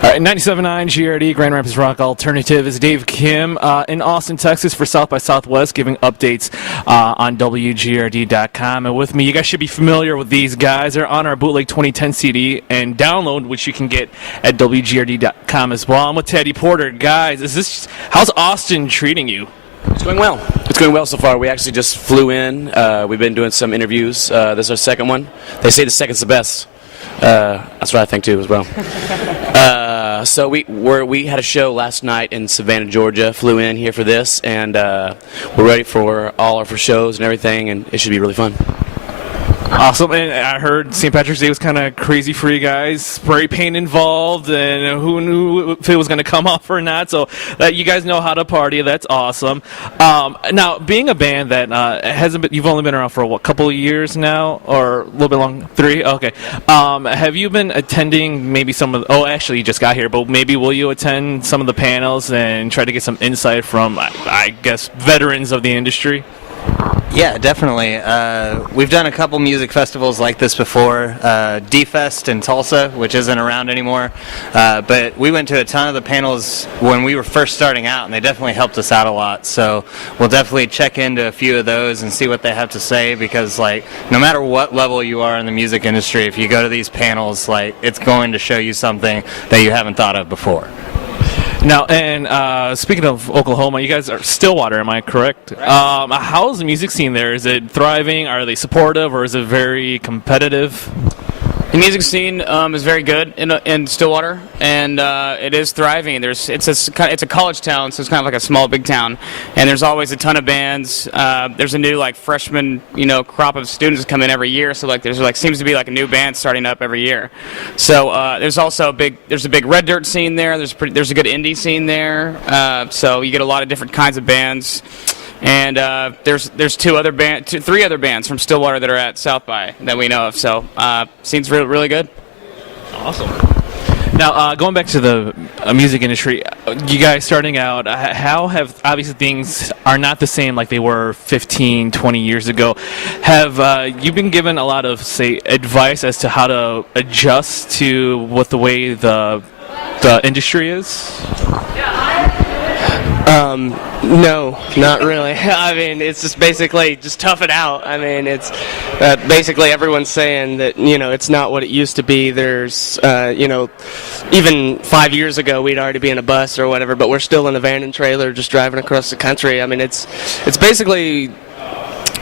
All right, 97.9 GRD, Grand Rapids Rock Alternative is Dave Kim in Austin, Texas for South by Southwest, giving updates on WGRD.com. And with me, you guys should be familiar with these guys. They're on our Bootleg 2010 CD and download, which you can get at WGRD.com as well. I'm with Taddy Porter. Guys, how's Austin treating you? It's going well. It's going well so far. We actually just flew in. We've been doing some interviews. This is our second one. They say the second's the best. That's what I think too as well. So we had a show last night in Savannah, Georgia. Flew in here for this, and we're ready for all our shows and everything, and it should be really fun. Awesome, and I heard St. Patrick's Day was kind of crazy for you guys. Spray paint involved, and who knew if it was going to come off or not. So that you guys know how to party. That's awesome. Now, being a band that hasn't been, you've only been around for what, couple of years now, or a little bit long, 3? Okay. Have you been attending maybe some of? Actually, you just got here, but maybe will you attend some of the panels and try to get some insight from, I guess, veterans of the industry? Yeah, definitely. We've done a couple music festivals like this before, D-Fest in Tulsa, which isn't around anymore. But we went to a ton of the panels when we were first starting out, and they definitely helped us out a lot. So we'll definitely check into a few of those and see what they have to say, because no matter what level you are in the music industry, if you go to these panels, it's going to show you something that you haven't thought of before. Now, and speaking of Oklahoma, you guys are Stillwater, am I correct? Right. How's the music scene there? Is it thriving? Are they supportive, or is it very competitive? The music scene is very good in Stillwater, and it is thriving. It's a college town, so it's kind of like a small big town, and there's always a ton of bands. There's a new freshman crop of students come in every year, so there's seems to be a new band starting up every year. So there's also a big red dirt scene there. There's a good indie scene there. So you get a lot of different kinds of bands. And there's three other bands from Stillwater that are at South by that we know of. So scene's really good. Awesome. Now, going back to the music industry, you guys starting out, how have, obviously things are not the same like they were 15, 20 years ago. Have you been given a lot of, say, advice as to how to adjust to what the way the industry is? No, not really. I mean, it's just basically just tough it out. I mean, it's basically everyone's saying that, it's not what it used to be. There's, even 5 years ago we'd already be in a bus or whatever, but we're still in a van and trailer just driving across the country. I mean, it's basically,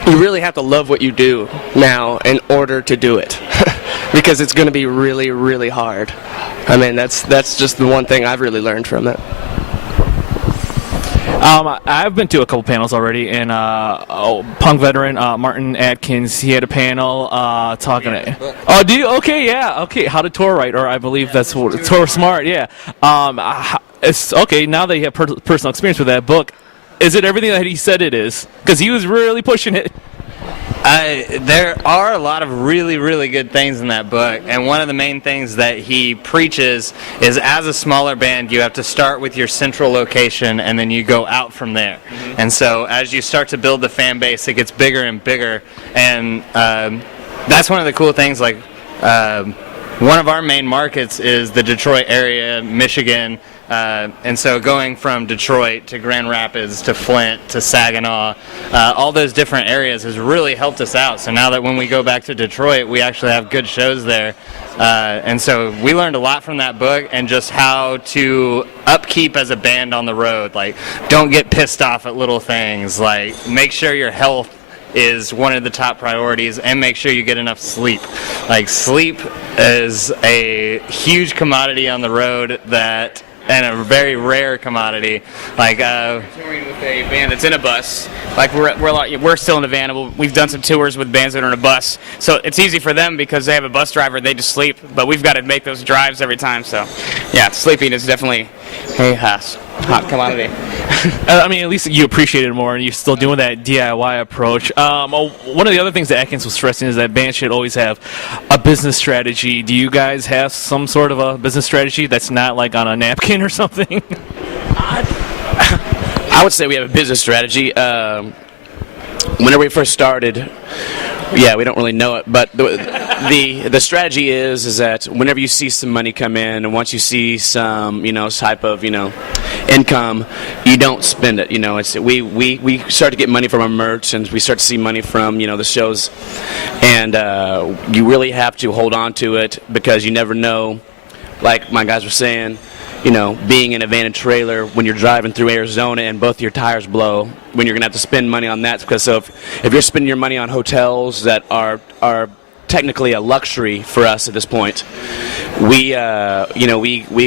you really have to love what you do now in order to do it because it's going to be really, really hard. I mean, that's just the one thing I've really learned from it. I've been to a couple panels already, and punk veteran Martin Atkins, he had a panel talking. Oh, do you? Okay, yeah, okay. How to tour right, or I believe that's what tour smart. Yeah. It's okay now that you have personal experience with that book. Is it everything that he said it is? Because he was really pushing it. There are a lot of really, really good things in that book, and one of the main things that he preaches is, as a smaller band, you have to start with your central location, and then you go out from there. Mm-hmm. And so as you start to build the fan base, it gets bigger and bigger, and that's one of the cool things. One of our main markets is the Detroit area, Michigan, and so going from Detroit to Grand Rapids to Flint to Saginaw, all those different areas has really helped us out. So now that when we go back to Detroit, we actually have good shows there. And so we learned a lot from that book, and just how to upkeep as a band on the road. Don't get pissed off at little things. Make sure your health is one of the top priorities, and make sure you get enough sleep. Sleep is a huge commodity on the road, and a very rare commodity. Touring with a band that's in a bus. We're still in a van. We've done some tours with bands that are in a bus, so it's easy for them because they have a bus driver. They just sleep, but we've got to make those drives every time. So, yeah, sleeping is definitely a hot commodity. I mean, at least you appreciate it more, and you're still doing that DIY approach. One of the other things that Atkins was stressing is that bands should always have a business strategy. Do you guys have some sort of a business strategy that's not on a napkin or something? I would say we have a business strategy. Whenever we first started, Yeah, we don't really know it, but the strategy is that whenever you see some money come in, and once you see some type of income, you don't spend it. We start to get money from our merch, and we start to see money from the shows, and you really have to hold on to it because you never know. Like my guys were saying, being in a van and trailer when you're driving through Arizona and both your tires blow, when you're going to have to spend money on that. Because if you're spending your money on hotels that are technically a luxury for us at this point, we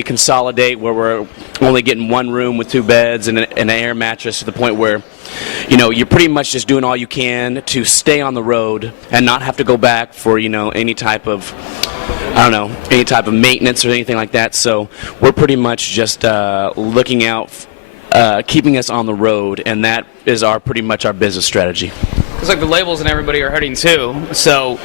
consolidate where we're only getting one room with 2 beds and an air mattress to the point where you're pretty much just doing all you can to stay on the road and not have to go back for any type of maintenance or anything like that. So we're pretty much just looking out, keeping us on the road, and that is pretty much our business strategy. It's like the labels and everybody are hurting too, so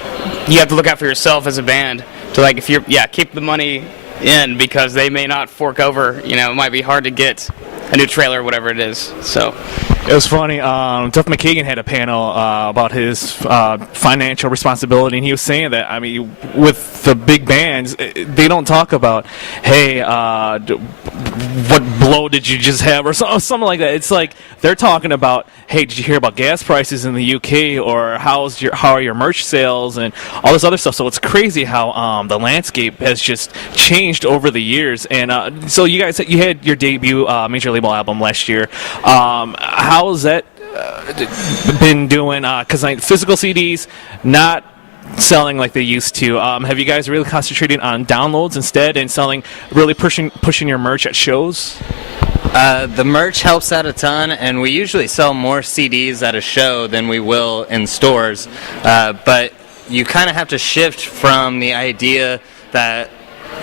you have to look out for yourself as a band to keep the money in because they may not fork over. It might be hard to get a new trailer or whatever it is. So it was funny. Duff McKagan had a panel about his financial responsibility, and he was saying that with the big bands, they don't talk about, hey, what blow did you just have, or something like that. It's like they're talking about, hey, did you hear about gas prices in the UK, or how are your merch sales and all this other stuff. So it's crazy how the landscape has just changed over the years. And so you guys, you had your debut major label album last year. How has that been doing? Because physical CDs not selling like they used to. Have you guys really concentrated on downloads instead and really pushing your merch at shows? The merch helps out a ton, and we usually sell more CDs at a show than we will in stores. But you kind of have to shift from the idea that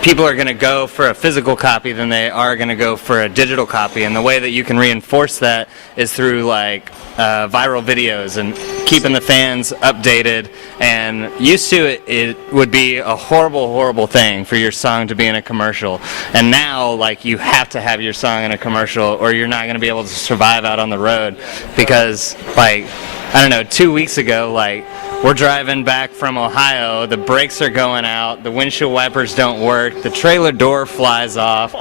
people are going to go for a physical copy than they are going to go for a digital copy. And the way that you can reinforce that is through viral videos and keeping the fans updated. And used to it would be a horrible thing for your song to be in a commercial. And now you have to have your song in a commercial or you're not going to be able to survive out on the road. Because 2 weeks ago, we're driving back from Ohio, the brakes are going out, the windshield wipers don't work, the trailer door flies off.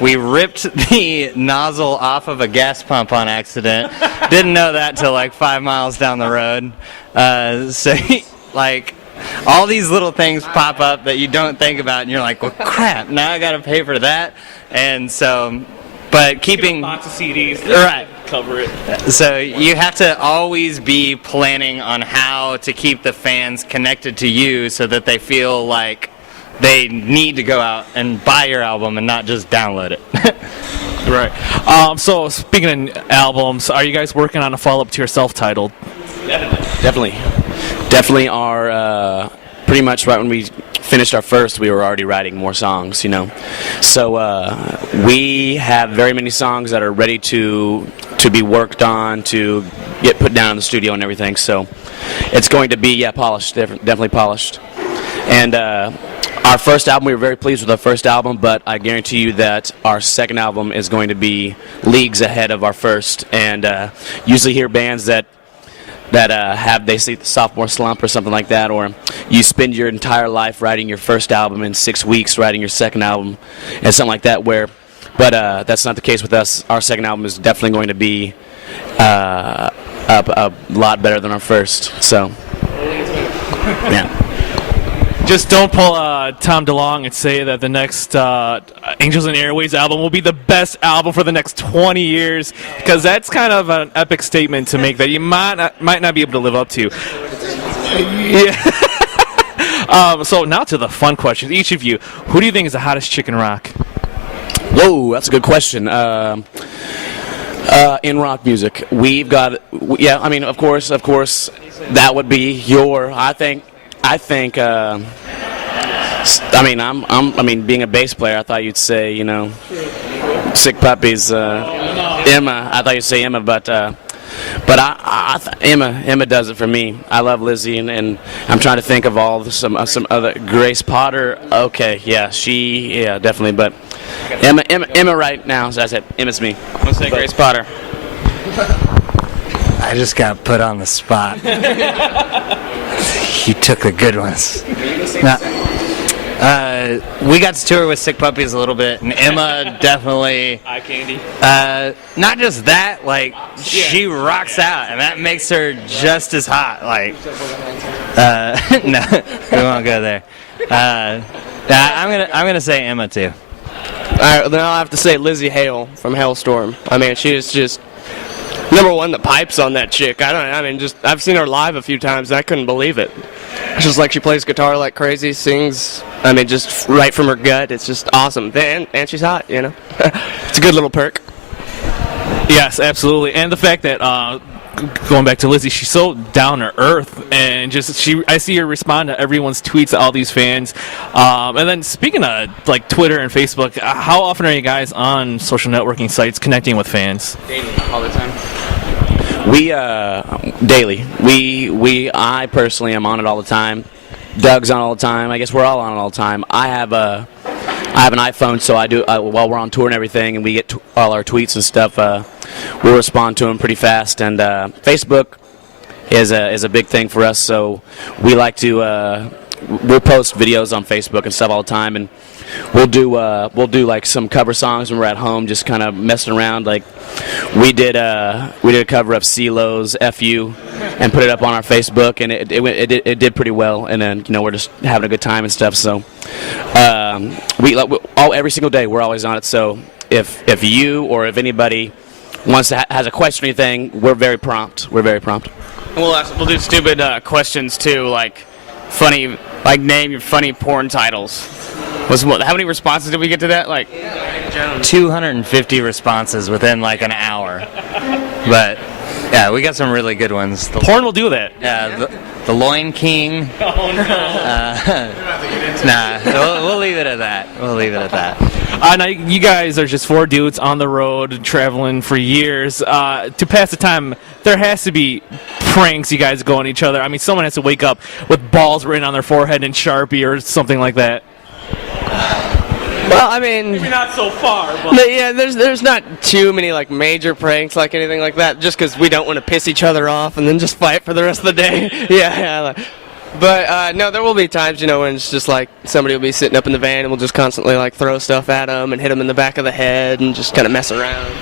We ripped the nozzle off of a gas pump on accident. Didn't know that till 5 miles down the road. All these little things pop up that you don't think about, and you're like, well, crap, now I got to pay for that. And so, but keeping lots of CDs, right. Cover it. So you have to always be planning on how to keep the fans connected to you so that they feel like they need to go out and buy your album and not just download it. Right. So speaking of albums, are you guys working on a follow-up to your self-titled? Definitely are. Pretty much right when we finished our first, we were already writing more songs, So we have very many songs that are ready to be worked on, to get put down in the studio and everything. So it's going to be, polished, definitely polished. And our first album, we were very pleased with our first album, but I guarantee you that our second album is going to be leagues ahead of our first. And usually hear bands that they see the sophomore slump or something like that, or you spend your entire life writing your first album and 6 weeks writing your second album and something like that, but that's not the case with us. Our second album is definitely going to be a lot better than our first. So yeah. Just don't pull Tom DeLonge and say that the next Angels and Airways album will be the best album for the next 20 years, because that's kind of an epic statement to make that you might not be able to live up to. Yeah. So now to the fun questions. Each of you, who do you think is the hottest chick in rock? Whoa, that's a good question. In rock music, we've got, of course, that would be being a bass player, I thought you'd say, Sick Puppies, Emma. I thought you'd say Emma, but Emma does it for me. I love Lizzie, and I'm trying to think of some other. Grace Potter. Okay, yeah, definitely, but Emma right now. As I said, Emma's me. I'm gonna say Grace Potter. I just got put on the spot. You took the good ones. We got to tour with Sick Puppies a little bit, and Emma definitely. Eye candy. Not just that, like she rocks out, and that makes her just as hot. Like, no, we won't go there. I'm gonna say Emma too. All right, then I'll have to say Lizzie Hale from Hailstorm. I mean, she is just number one. The pipes on that chick. I've seen her live a few times. And I couldn't believe it. It's just like she plays guitar like crazy, sings. I mean, just right from her gut. It's just awesome. And she's hot. It's a good little perk. Yes, absolutely. And the fact that going back to Lizzie, she's so down to earth, and I see her respond to everyone's tweets, all these fans. And then speaking of like Twitter and Facebook, how often are you guys on social networking sites connecting with fans? Daily, all the time. We daily. I personally am on it all the time. Doug's on all the time. I guess we're all on it all the time. I have an iPhone, so I do while we're on tour and everything, and we get all our tweets and stuff. We'll respond to them pretty fast. And Facebook is a big thing for us. So we like to we'll post videos on Facebook and stuff all the time, and we'll do like some cover songs when we're at home, just kind of messing around. Like we did a cover of CeeLo's "FU" and put it up on our Facebook, and it did pretty well. And then we're just having a good time and stuff. So every single day we're always on it. So if you or if anybody has a question or anything, we're very prompt. We're very prompt. We'll do stupid questions too, like funny, like name your funny porn titles. How many responses did we get to that? Like 250 responses within like an hour. But yeah, we got some really good ones. Porn will do that. Yeah, the Loin King. Oh no. We'll leave it at that. We'll leave it at that. Now you guys are just four dudes on the road traveling for years. To pass the time, there has to be pranks you guys go on each other. I mean, someone has to wake up with balls written on their forehead in Sharpie or something like that. Well, I mean, Maybe not so far, but yeah, there's not too many like major pranks like anything like that. Just because we don't want to piss each other off and then just fight for the rest of the day. yeah. But no, there will be times, when it's just like somebody will be sitting up in the van and we'll just constantly like throw stuff at them and hit them in the back of the head and just kind of mess around.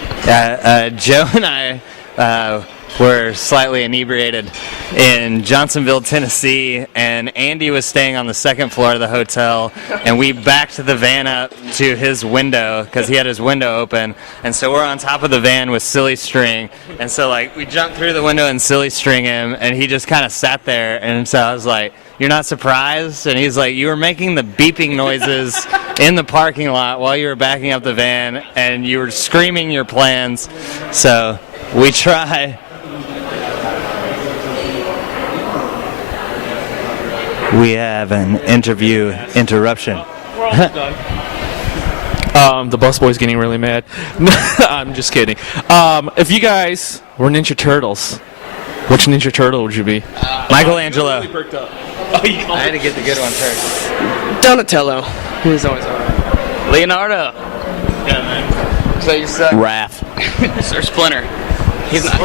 Joe and I were slightly inebriated in Johnsonville, Tennessee, and Andy was staying on the second floor of the hotel, and we backed the van up to his window because he had his window open, and so we're on top of the van with silly string, and so like we jumped through the window and silly string him, and he just kind of sat there, and so I was like, "You're not surprised?" And he's like, "You were making the beeping noises in the parking lot while you were backing up the van, and you were screaming your plans." So we try. We have an interview interruption. we're almost done. The busboy's getting really mad. I'm just kidding. If you guys were Ninja Turtles, which Ninja Turtle would you be? Michelangelo. I had to get the good one first. Donatello. He's always all right. Leonardo. Yeah, man. So you suck. Raph. Or Splinter. He's not.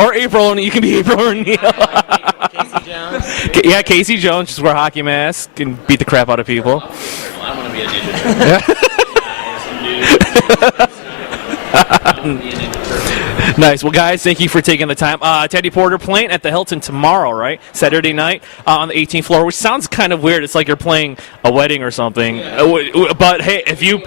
Or April O'Neil. You can be April O'Neil. Casey Jones. Yeah, Casey Jones. Just wear a hockey mask and beat the crap out of people. I want to be a ninja. Nice. Well, guys, thank you for taking the time. Taddy Porter playing at the Hilton tomorrow, right? Saturday night on the 18th floor, which sounds kind of weird. It's like you're playing a wedding or something. But hey, if you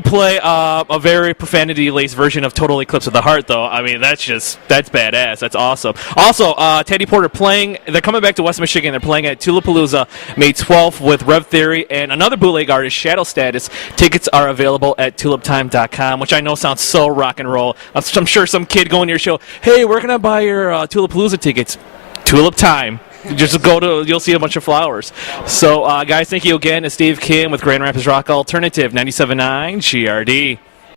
play a very profanity-laced version of Total Eclipse of the Heart, though, I mean, that's badass. That's awesome. Also, Taddy Porter playing. They're coming back to West Michigan. They're playing at Tulipalooza May 12th with Rev Theory and another bootleg artist, Shadow Status. Tickets are available at tuliptime.com, which I know sounds so rock and roll. I'm sure some kid going to your show, hey, where can I buy your Tulipalooza tickets? Tulip Time. Just you'll see a bunch of flowers. So, guys, thank you again. It's Dave Kim with Grand Rapids Rock Alternative 97.9 GRD.